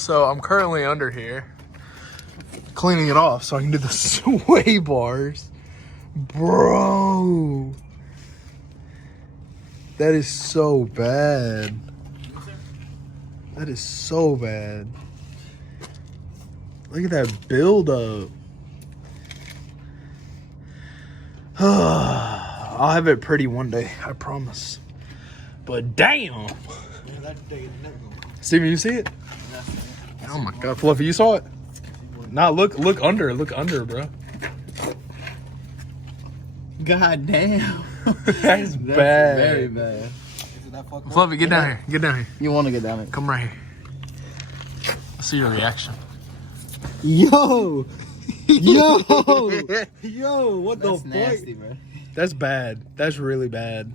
So I'm currently under here cleaning it off so I can do the sway bars. Bro, that is so bad. That is so bad. Look at that buildup. I'll have it pretty one day, I promise. But damn. Steven, you see it? Oh my god, Fluffy, you saw it? Nah, look under, bro. God damn. That's bad. Very bad. Fluffy, get down here. Get down here. You want to get down here? Come right here. Let's see your reaction. Yo! Yo! Yo, what the fuck? That's nasty, bro. That's bad. That's really bad.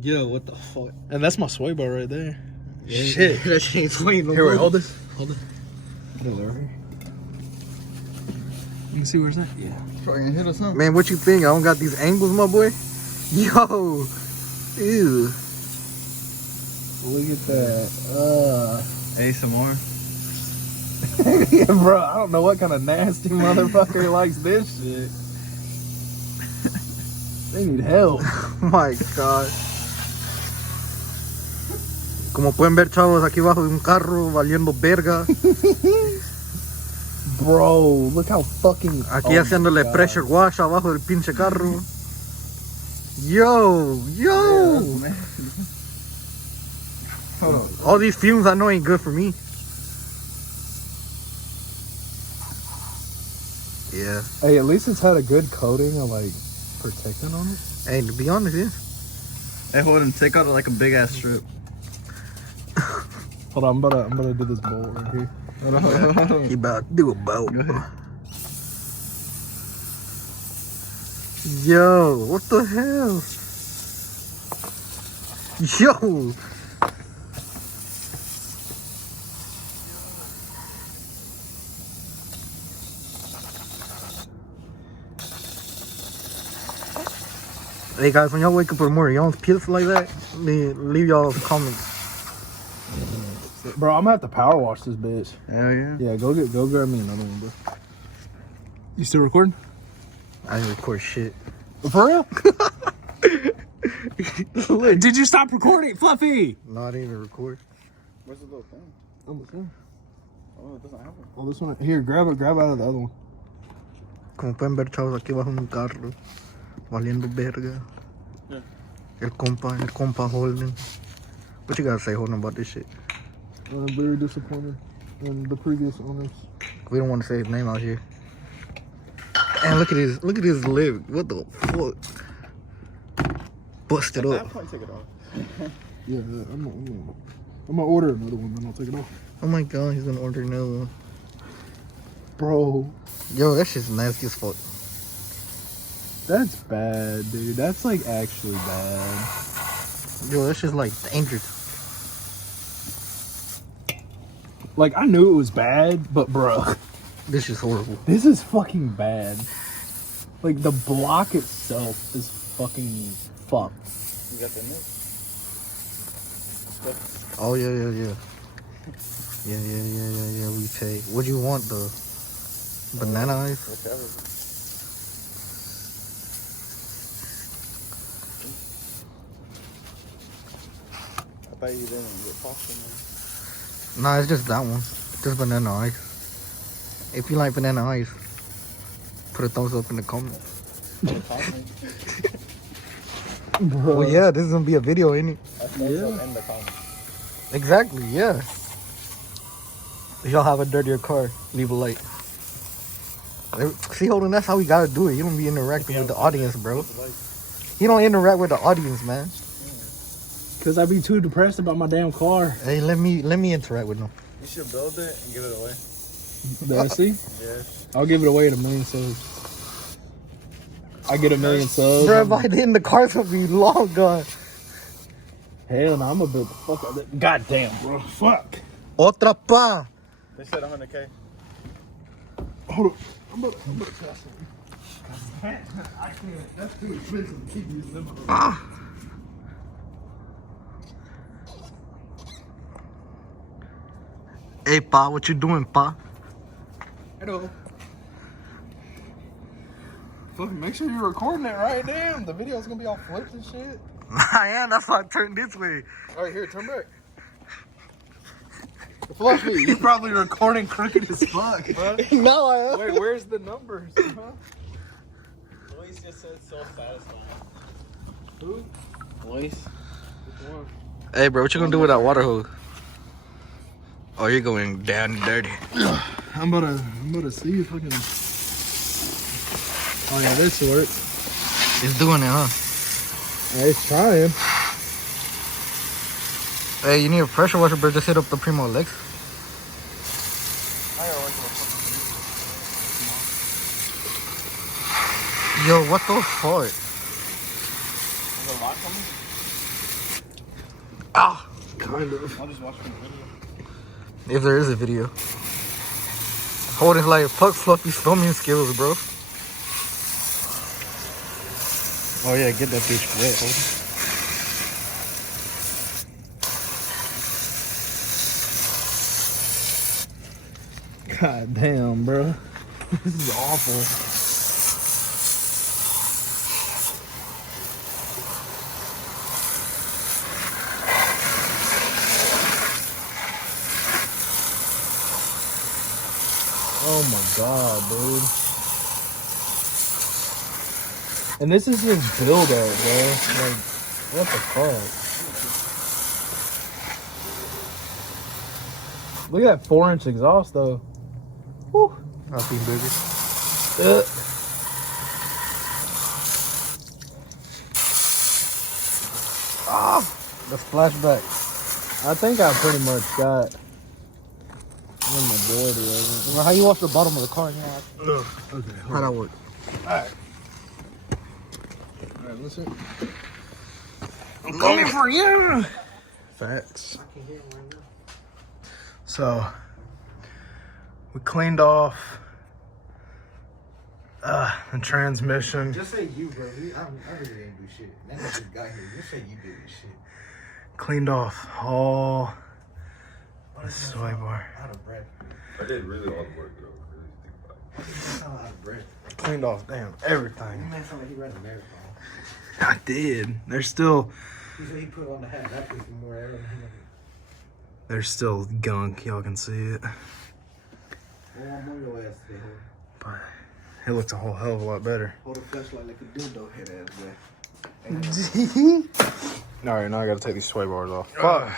Yo, what the fuck? And that's my sway bar right there. Yeah, shit. That shit ain't swaying no Here, more. wait, hold this. Hold it. Put it over here. You can see where's that? Yeah. Probably gonna hit us, huh? Man, what you think? I don't got these angles, my boy? Yo! Ew. Look at that. ASMR. Yeah, bro, I don't know what kind of nasty motherfucker likes this shit. They need help. Oh my god. Como pueden ver, chavos, aquí abajo de un carro valiendo verga. Bro, look how fucking... Aquí haciéndole pressure wash abajo del pinche carro. Yo! Yo! Yeah, hold on. All these fumes I know ain't good for me. Yeah. Hey, at least it's had a good coating of like protecting on it. Hey, to be honest, yeah. Hey, hold on. Take out like a big ass strip. Hold on, I'm about to do this bolt right here. Hold on. He about to do a boat. Go ahead. Yo, what the hell? Yo! Hey guys, when y'all wake up in the morning, y'all pissed like that? Leave y'all comments. Bro, I'm gonna have to power wash this bitch. Hell yeah. Yeah, go grab me another one, bro. You still recording? I didn't record shit. For real? Did you stop recording, Fluffy? No, I didn't even record. Where's the little thing? Almost there. Oh, it doesn't have one. Oh, this one. Here, grab out of the other one. Como pueden ver, chavos, aquí bajo un carro. Valiendo verga. Yeah. El compa Holden. What you gotta say, Holden, about this shit? I'm very disappointed in the previous owners. We don't want to say his name out here. And look at his lip. What the fuck? Busted At up. that point, take it off. Yeah, I'm gonna order another one, then I'll take it off. Oh my god, he's gonna order another one. Bro, Yo, that shit's nasty as fuck. that's bad, dude. That's like actually bad. Yo, that shit's like dangerous. Like, I knew it was bad, but bro, This is horrible. this is fucking bad. Like, the block itself is fucking fucked. You got the nick? Oh yeah. Yeah. We take. What do you want, the banana ice? Whatever. I thought you didn't get pasta, man. Nah, it's just that one. Just banana ice. If you like banana ice, put a thumbs up in the comments. Bro. Well, yeah, this is gonna be a video, ain't it? Yeah. In the comments. Exactly, yeah. If y'all have a dirtier car, leave a like. See, Holden, that's how we gotta do it. You don't be interacting with the audience, bro. You don't interact with the audience, man. Cause I be too depressed about my damn car. Hey, let me interact with them. You should build it and give it away. Did I see? Yeah. I'll give it away at 1 million subs. I get 1 million subs. Bro, by then the car's gonna be long gone. Hell no, I'm gonna build the fuck out of that. God damn, bro. Fuck. Otra pa. They said 100K. Hold on. I'm gonna pass it. I can't. That's too expensive to keep using them. Hey, Pa, what you doing, Pa? Hello. Fuck, make sure you're recording it right. Damn, the video's gonna be all flipped and shit. I am. That's why I turned this way. All right, here, turn back. Fluffy, you're probably recording crooked as fuck, bro. No, I am. Wait, where's the numbers? Huh? Luis just said so satisfying. Who? Luis. Which one? Hey, bro, what you gonna do with that water hose? Oh, you're going down and dirty. I'm about to see if I can. Oh yeah, this works. It's doing it, huh? It's trying. Hey, you need a pressure washer, bro. Just hit up the Primo Lex. Yo, what the fuck? Is the lock coming? Ah! Kind of. I'll just watch the video. If there is a video. Holding like fuck Fluffy's filming skills, bro. Oh yeah, get that bitch wet. God damn, bro. This is awful. Oh my god, dude. And this is just build up, bro. Like, what the fuck? Look at that 4-inch exhaust, though. Whew. Happy baby. Ah, the flashback. I think I pretty much got the majority of it. Well, how you wash the bottom of the car? You know, Okay, How that work? Alright, listen. I'm coming for you! Facts. So, we cleaned off the transmission. just say you, bro. I really didn't do shit. That nigga got here. Just say you did this shit. Cleaned off all the sway bar. Out of breath. I did really all the work, though. Really think about it. You sound out of breath. Cleaned off, damn, everything. You man sound like he ran a marathon. I did. There's still He put on the hat. That puts more air in him. There's still gunk, y'all can see it. Well, I'm on your ass today, But it looks a whole hell of a lot better. hold a flashlight like a dildo head ass boy. Alright, now I gotta take these sway bars off. Fuck.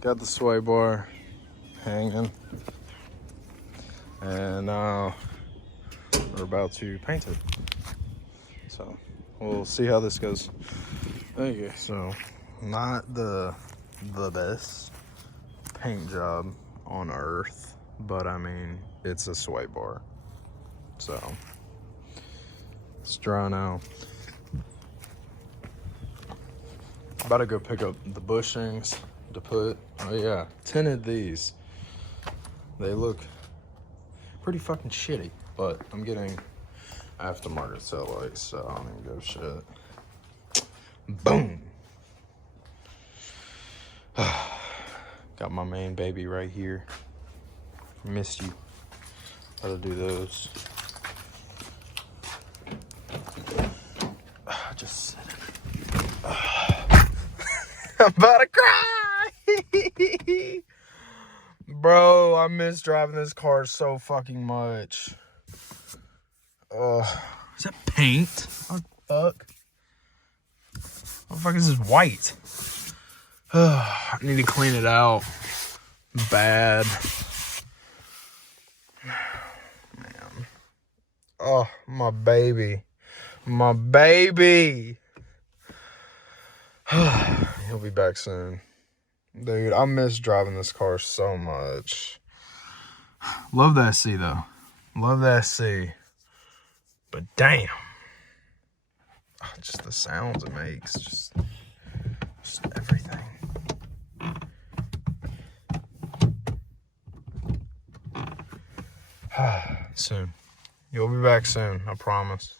Got the sway bar hanging. And now we're about to paint it. So we'll see how this goes. Okay, so not the best paint job on earth, but I mean, it's a sway bar. So it's dry now. About to go pick up the bushings to put. Oh yeah, tinted these. They look pretty fucking shitty, but I'm getting aftermarket cellulite, so I don't even give a shit. Boom. Got my main baby right here. Missed you. Gotta do those. Just sit it. I'm about to cry. Bro, I miss driving this car so fucking much. Is that paint? What the fuck? What the fuck is this white? I need to clean it out. Bad. Man. Oh, my baby. My baby. He'll be back soon. Dude, I miss driving this car so much. Love that SC though. Love that SC. But damn. Just the sounds it makes. Just everything. Soon. You'll be back soon, I promise.